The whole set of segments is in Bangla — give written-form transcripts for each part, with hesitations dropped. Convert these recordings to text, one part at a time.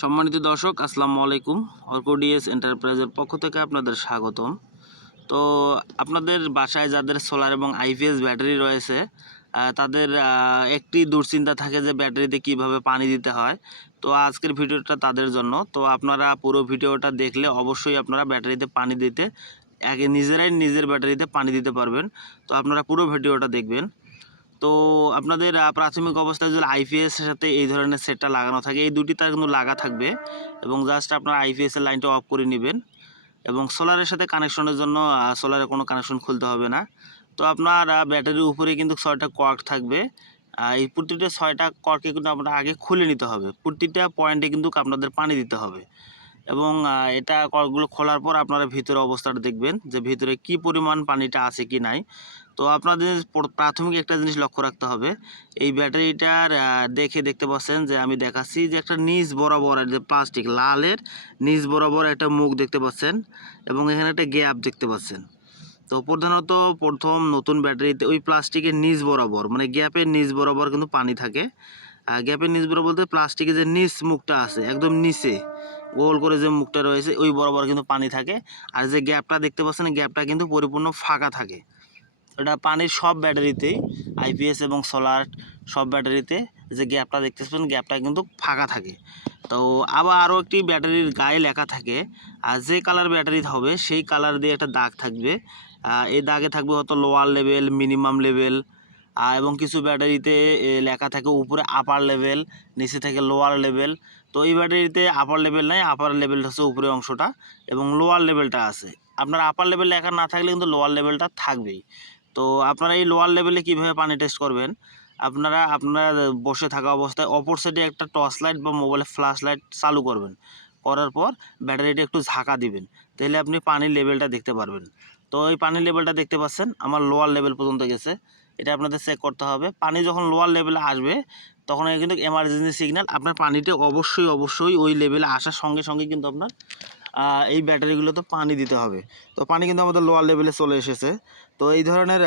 সম্মানিত দর্শক, আসসালামু আলাইকুম। অর্কোডিএস এন্টারপ্রাইজের পক্ষ থেকে আপনাদের স্বাগতম। তো আপনাদের বাসায় যাদের সোলার এবং আইপিএস ব্যাটারি রয়েছে তাদের একটি দুশ্চিন্তা থাকে যে ব্যাটারিতে কিভাবে পানি দিতে হয়। তো আজকের ভিডিওটা তাদের জন্য। তো আপনারা পুরো ভিডিওটা দেখলে অবশ্যই আপনারা ব্যাটারিতে পানি দিতে নিজেরাই নিজের ব্যাটারিতে পানি দিতে পারবেন। তো আপনারা পুরো ভিডিওটা দেখবেন। তো আপনাদের প্রাথমিক অবস্থায় যদি আইপিএসের সাথে এই ধরনের সেটটা লাগানো থাকে, এই দুটি তার কিন্তু লাগা থাকবে এবং জাস্ট আপনার আইপিএসের লাইনটা অফ করে নেবেন এবং সোলারের সাথে কানেকশনের জন্য সোলারের কোনো কানেকশন খুলতে হবে না। তো আপনার ব্যাটারির উপরে কিন্তু 6টা কর্ক থাকবে। এই প্রতিটা 6টা কর্কে কিন্তু আপনার আগে খুলে নিতে হবে। প্রতিটা পয়েন্টে কিন্তু আপনাদের পানি দিতে হবে এবং এটা কর্কগুলো খোলার পর আপনারা ভিতরে অবস্থাটা দেখবেন যে ভিতরে কি পরিমাণ পানিটা আছে কি নাই। তো আপনাদের প্রাথমিক একটা জিনিস লক্ষ্য রাখতে হবে, এই ব্যাটারিটার দেখতে পাচ্ছেন যে আমি দেখাচ্ছি যে একটা নিচ বরাবর যে প্লাস্টিক লালের নিচ বরাবর একটা মুখ দেখতে পাচ্ছেন এবং এখানে একটা গ্যাপ দেখতে পাচ্ছেন। তো প্রধানত প্রথম নতুন ব্যাটারিতে ওই প্লাস্টিকের নিচ বরাবর মানে গ্যাপের নিচ বরাবর কিন্তু পানি থাকে। গ্যাপের নিচ বরাবর বলতে প্লাস্টিকের যে নিচ মুখটা আছে একদম নিচে গোল করে যে মুখটা রয়েছে ওই বরাবর কিন্তু পানি থাকে। আর যে গ্যাপটা দেখতে পাচ্ছেন গ্যাপটা কিন্তু পরিপূর্ণ ফাঁকা থাকে। এটা পানির সব ব্যাটারিতেই, আইপিএস এবং সোলার সব ব্যাটারিতে যে গ্যাপটা দেখতে পাচ্ছেন গ্যাপটা কিন্তু ফাঁকা থাকে। তো আবার আরও একটি ব্যাটারির গায়ে লেখা থাকে, আর যে কালার ব্যাটারি হবে সেই কালার দিয়ে একটা দাগ থাকবে। এই দাগে থাকবে হয়তো লোয়ার লেভেল, মিনিমাম লেভেল, এবং কিছু ব্যাটারিতে লেখা থাকে উপরে আপার লেভেল, নিচে থেকে লোয়ার লেভেল। তো এই ব্যাটারিতে আপার লেভেল নাই, আপার লেভেলটা হচ্ছে উপরের অংশটা এবং লোয়ার লেভেলটা আছে। আপনার আপার লেভেল লেখা না থাকলে কিন্তু লোয়ার লেভেলটা থাকবেই। তো আপনারা এই লোয়ার লেভেলে কীভাবে পানি টেস্ট করবেন, আপনারা বসে থাকা অবস্থায় অপর সাইডে একটা টর্চ লাইট বা মোবাইলে ফ্ল্যাশ লাইট চালু করবেন। করার পর ব্যাটারিটা একটু ঝাঁকা দিবেন, তাহলে আপনি পানির লেভেলটা দেখতে পারবেন। তো এই পানির লেভেলটা দেখতে পাচ্ছেন আমার লোয়ার লেভেল পর্যন্ত গেছে, এটা আপনাদের চেক করতে হবে। পানি যখন লোয়ার লেভেলে আসবে তখন কিন্তু এমার্জেন্সি সিগন্যাল, আপনার পানিটা অবশ্যই ওই লেভেলে আসার সঙ্গে সঙ্গে কিন্তু আপনার এই ব্যাটারিগুলোতে পানি দিতে হবে। তো পানি কিন্তু আমাদের লোয়ার লেভেলে চলে এসেছে। তো এই ধরনের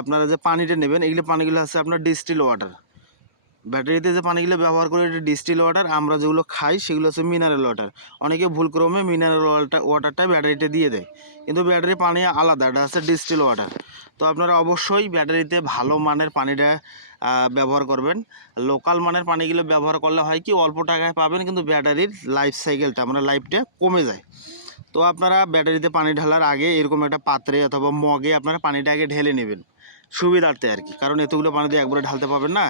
আপনারা যে পানিটা নেবেন এগুলো পানিগুলো হচ্ছে আপনার ডিস্টিল ওয়াটার। ব্যাটারিতে যে পানিগুলো ব্যবহার করে এটা ডিস্টিল ওয়াটার, আমরা যেগুলো খাই সেগুলো হচ্ছে মিনারেল ওয়াটার। অনেকে ভুলক্রমে মিনারেল ওয়াটারটা ব্যাটারিতে দিয়ে দেয়, কিন্তু ব্যাটারি পানি আলাদা, এটা হচ্ছে ডিস্টিল ওয়াটার। তো আপনারা অবশ্যই ব্যাটারিতে ভালো মানের পানিটা ব্যবহার করবেন। লোকাল মানের পানিগুলো ব্যবহার করলে হয় কি অল্প টাকায় পাবেন, কিন্তু ব্যাটারির লাইফ সাইকেলটা মানে লাইফটা কমে যায়। তো আপনারা ব্যাটারিতে পানি ঢালার আগে এরকম একটা পাত্রে অথবা মগে আপনারা পানিটা আগে ঢেলে নেবেন সুবিধার্থে আর কি, কারণ এতগুলো পানি দিয়ে একবারে ঢালতে পারবেন না।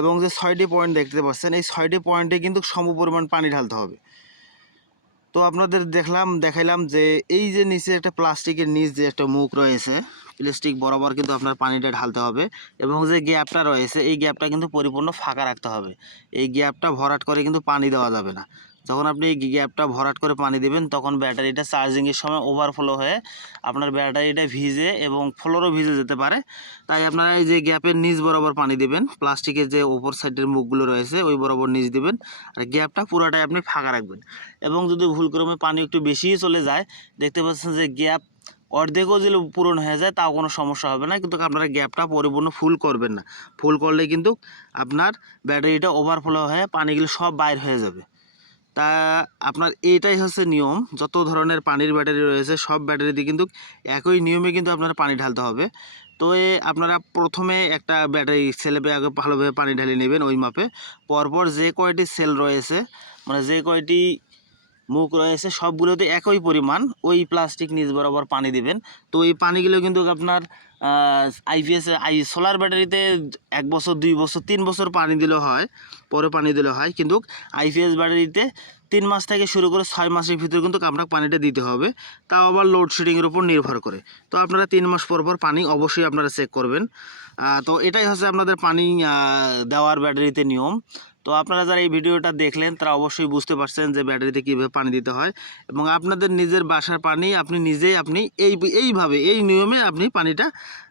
এবং যে 6টি পয়েন্ট দেখতে পাচ্ছেন এই 6টি পয়েন্টে কিন্তু সমপরিমাণ পানি ঢালতে হবে। তো আপনাদের দেখাইলাম যে এই যে নিচে একটা প্লাস্টিকের নিচ যে একটা মুখ রয়েছে, প্লাস্টিক বরাবর কিন্তু আপনার পানিটা ঢালতে হবে এবং যে গ্যাপটা রয়েছে এই গ্যাপটা কিন্তু পরিপূর্ণ ফাঁকা রাখতে হবে। এই গ্যাপটা ভরাট করে কিন্তু পানি দেওয়া যাবে না। যখন আপনি এই গ্যাপটা ভরাট করে পানি দেবেন তখন ব্যাটারিটা চার্জিংয়ের সময় ওভারফ্লো হয়ে আপনার ব্যাটারিটা ভিজে এবং ফ্লোরও ভিজে যেতে পারে। তাই আপনারা এই যে গ্যাপের নিচ বরাবর পানি দেবেন, প্লাস্টিকের যে ওপর সাইডের মুখগুলো রয়েছে ওই বরাবর নিচ দিবেন, আর গ্যাপটা পুরোটাই আপনি ফাঁকা রাখবেন। এবং যদি ভুলক্রমে পানি একটু বেশিই চলে যায়, দেখতে পাচ্ছেন যে গ্যাপ অর্ধেকও যদি পূরণ হয়ে যায় তাও কোনো সমস্যা হবে না, কিন্তু আপনারা গ্যাপটা পরিপূর্ণ ফুল করবেন না। ফুল করলে কিন্তু আপনার ব্যাটারিটা ওভারফ্লো হয়ে পানিগুলো সব বাইর হয়ে যাবে। তা আপনার এইটাই হচ্ছে নিয়ম, যত ধরনের পানির ব্যাটারি রয়েছে সব ব্যাটারিতে কিন্তু একই নিয়মে কিন্তু আপনার পানি ঢালতে হবে। তো আপনারা প্রথমে একটা ব্যাটারি সেলে আগে ভালোভাবে পানি ঢালিয়ে নেবেন ওই মাপে। পরপর যে কয়টি সেল রয়েছে মানে যে কয়টি মুখ রয়েছে সবগুলোতে একই পরিমাণ ওই প্লাস্টিক নিচ বরাবর পানি দিবেন। তো এই পানিগুলো কিন্তু আপনার আইপিএস সোলার ব্যাটারিতে 1 বছর 2 বছর 3 বছর পানি দিলেও হয়, পরে পানি দিলেও হয়, কিন্তু আইপিএস ব্যাটারিতে 3 মাস থেকে শুরু করে 6 মাসের ভিতরে কিন্তু আপনাকে পানিটা দিতে হবে, তাও আবার লোডশেডিংয়ের উপর নির্ভর করে। তো আপনারা 3 মাস পর পর পানি অবশ্যই আপনারা চেক করবেন। তো এটাই হচ্ছে আপনাদের পানি দেওয়ার ব্যাটারিতে নিয়ম। তো আপনারা যারা এই ভিডিওটা দেখলেন তারা অবশ্যই বুঝতে পারছেন যে ব্যাটারিতে কীভাবে পানি দিতে হয় এবং আপনাদের নিজের বাসার পানি আপনি নিজেই এইভাবে এই নিয়মে আপনি পানিটা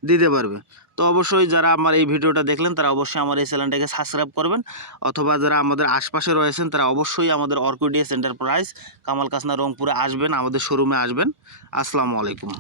দিতে পারবেন। তো অবশ্যই যারা আমার এই ভিডিওটা দেখলেন তারা অবশ্যই আমার এই চ্যানেলটাকে সাবস্ক্রাইব করবেন, অথবা যারা আমাদের আশপাশে রয়েছেন তারা অবশ্যই আমাদের অর্কোডিএস এন্টারপ্রাইজ কামাল কাসনা রংপুরে আসবেন, আমাদের শোরুমে আসবেন। আসসালামু আলাইকুম।